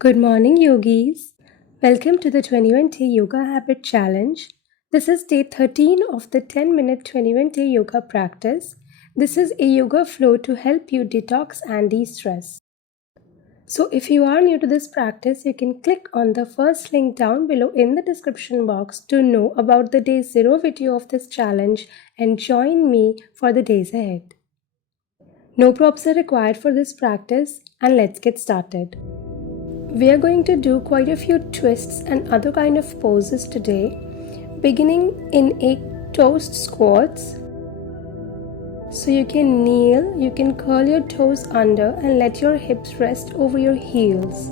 Good morning, yogis. Welcome to the 21-day Yoga Habit Challenge. This is day 13 of the 10-minute 21-day yoga practice. This is a yoga flow to help you detox and de-stress. So if you are new to this practice, you can click on the first link down below in the description box to know about the day 0 video of this challenge and join me for the days ahead. No props are required for this practice, and let's get started. We are going to do quite a few twists and other kind of poses today, beginning in a toast squats. So you can kneel, you can curl your toes under and let your hips rest over your heels.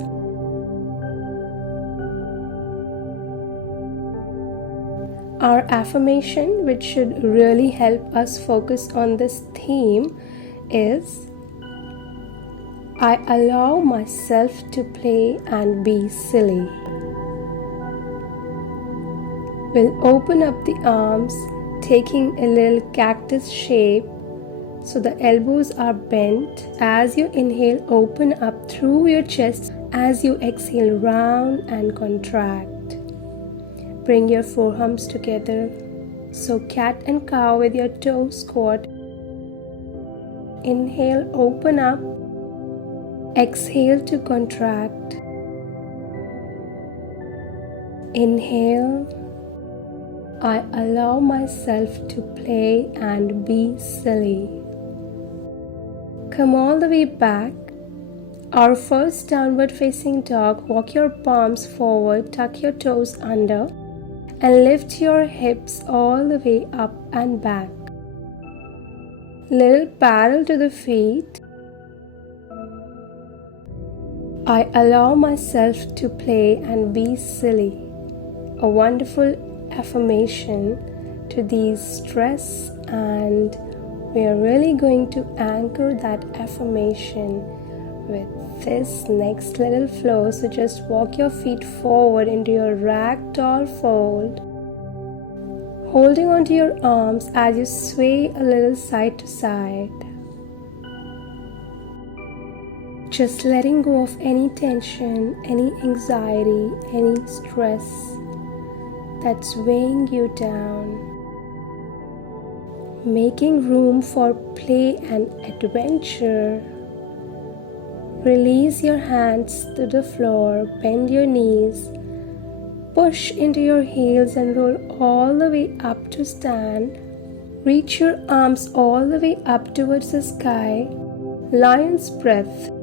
Our affirmation, which should really help us focus on this theme, is I allow myself to play and be silly. We'll open up the arms, taking a little cactus shape so the elbows are bent. As you inhale, open up through your chest. As you exhale, round and contract. Bring your forearms together. So cat and cow with your toe squat. Inhale, open up. Exhale to contract. Inhale. I allow myself to play and be silly. Come all the way back. Our first downward facing dog. Walk your palms forward, tuck your toes under, and lift your hips all the way up and back. Little parallel to the feet. I allow myself to play and be silly. A wonderful affirmation to these stress, and we are really going to anchor that affirmation with this next little flow. So just walk your feet forward into your ragdoll fold, holding onto your arms as you sway a little side to side. Just letting go of any tension, any anxiety, any stress that's weighing you down. Making room for play and adventure. Release your hands to the floor, bend your knees, push into your heels and roll all the way up to stand. Reach your arms all the way up towards the sky. Lion's breath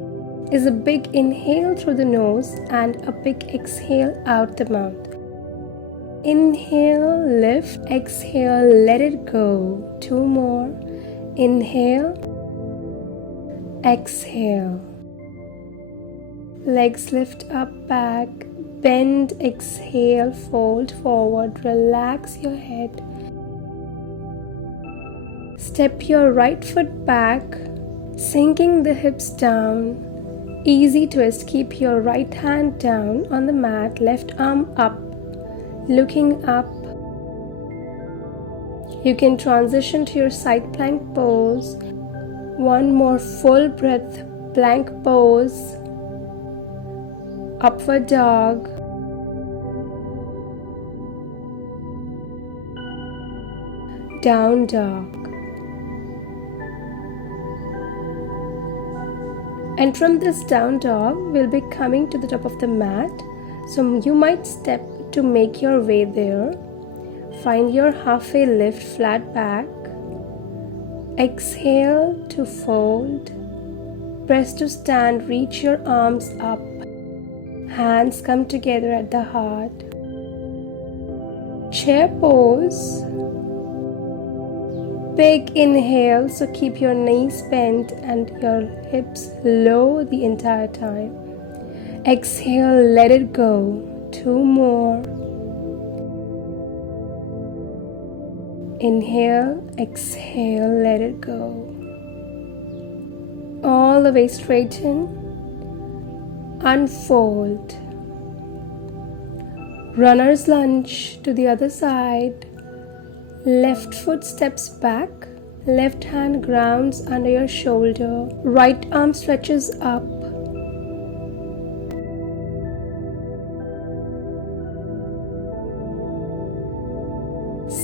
is a big inhale through the nose and a big exhale out the mouth. Inhale, lift, exhale, let it go. 2 more. Inhale, exhale. Legs lift up, back, bend, exhale, fold forward, relax your head. Step your right foot back, sinking the hips down. Easy twist, keep your right hand down on the mat, left arm up, looking up. You can transition to your side plank pose. 1 more full breath, plank pose, upward dog. Down dog. And from this down dog, we'll be coming to the top of the mat. So you might step to make your way there. Find your halfway lift, flat back. Exhale to fold. Press to stand, reach your arms up. Hands come together at the heart. Chair pose. Big inhale, so keep your knees bent and your hips low the entire time. Exhale, let it go. 2 more. Inhale, exhale, let it go. All the way straighten. Unfold. Runner's lunge to the other side. Left foot steps back, left hand grounds under your shoulder, right arm stretches up.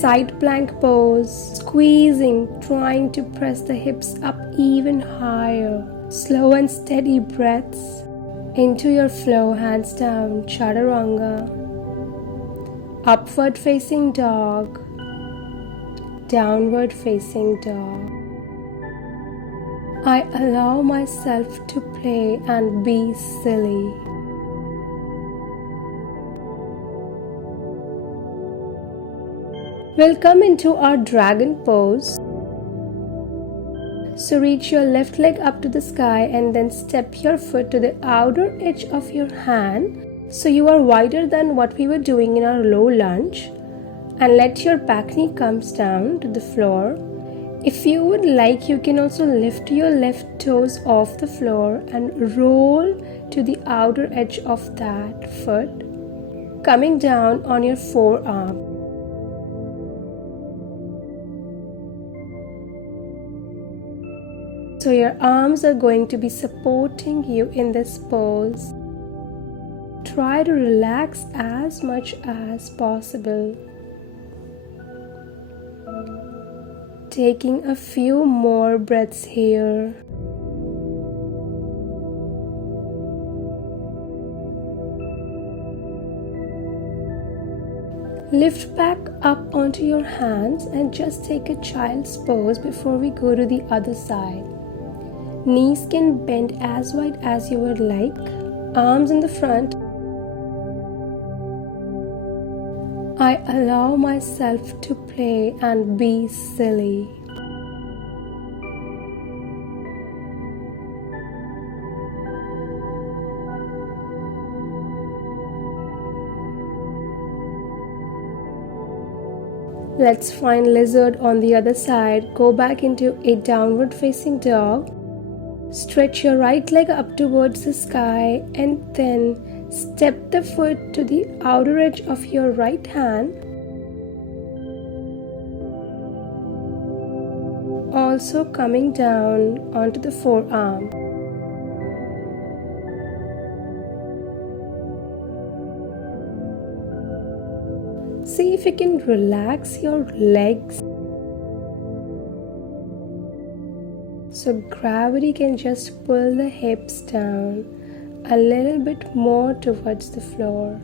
Side plank pose, squeezing, trying to press the hips up even higher. Slow and steady breaths into your flow, hands down, chaturanga. Upward facing dog, downward facing dog. I allow myself to play and be silly. We'll come into our dragon pose. So reach your left leg up to the sky and then step your foot to the outer edge of your hand. So you are wider than what we were doing in our low lunge. And let your back knee comes down to the floor. If you would like, you can also lift your left toes off the floor and roll to the outer edge of that foot, coming down on your forearm. So your arms are going to be supporting you in this pose. Try to relax as much as possible. Taking a few more breaths here. Lift back up onto your hands and just take a child's pose before we go to the other side. Knees can bend as wide as you would like. Arms in the front. I allow myself to play and be silly. Let's find lizard on the other side. Go back into a downward facing dog. Stretch your right leg up towards the sky and then step the foot to the outer edge of your right hand. Also coming down onto the forearm. See if you can relax your legs. So gravity can just pull the hips down a little bit more towards the floor.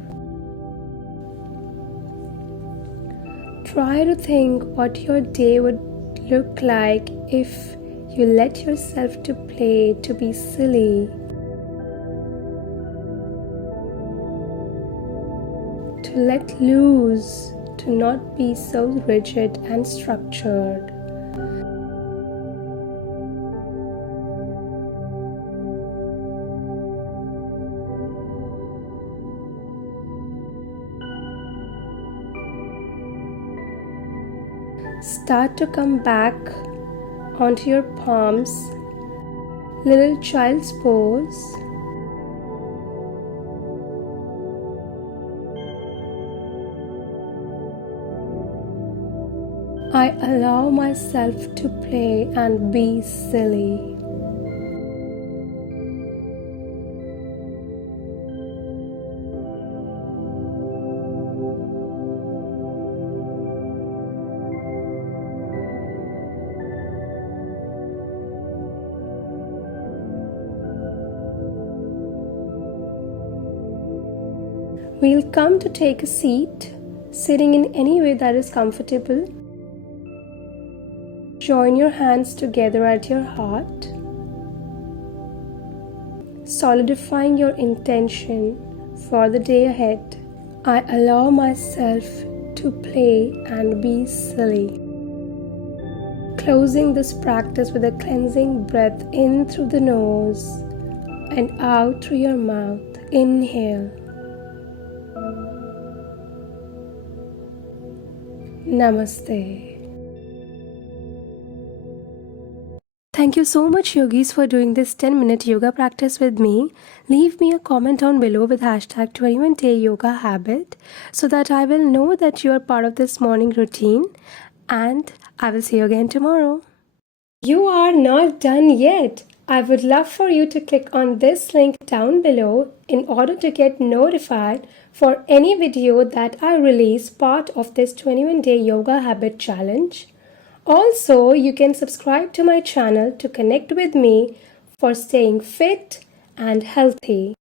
Try to think what your day would look like if you let yourself to play, to be silly, to let loose, to not be so rigid and structured. Start to come back onto your palms, little child's pose. I allow myself to play and be silly. We'll come to take a seat, sitting in any way that is comfortable. Join your hands together at your heart, solidifying your intention for the day ahead. I allow myself to play and be silly. Closing this practice with a cleansing breath in through the nose and out through your mouth. Inhale. Namaste. Thank you so much, yogis, for doing this 10-minute yoga practice with me. Leave me a comment down below with hashtag 21day yoga habit so that I will know that you are part of this morning routine, and I will see you again tomorrow. You are not done yet. I would love for you to click on this link down below in order to get notified for any video that I release part of this 21-day yoga habit challenge. Also, you can subscribe to my channel to connect with me for staying fit and healthy.